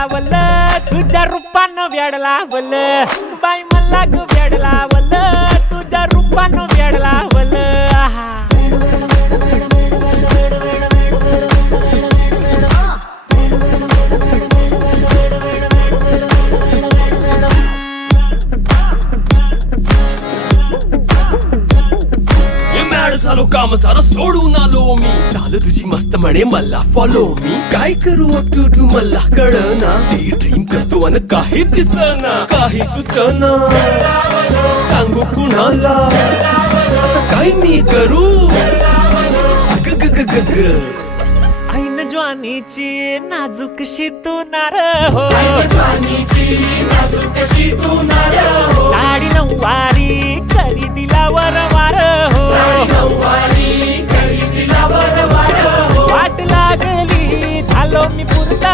लावल तुझ्या रूपानं वेड लावल बाई मला ग वेड लावल तुझ्या रूपानं वेड लावल झालो काम सारं सोडून आलो मी चाल तुझी मस्त म्हणे मला फॉलो मी काय करू टू मला कळना ती ड्रीम करतो आणि काही दिसना काही सुचना सांगू कुणाला आता काय मी करू ऐन ज्वानीची नाजूकशी तू नार हो साडी नऊवारी करी दिला वरवार हो वाट लागली झालो मी पूर्ण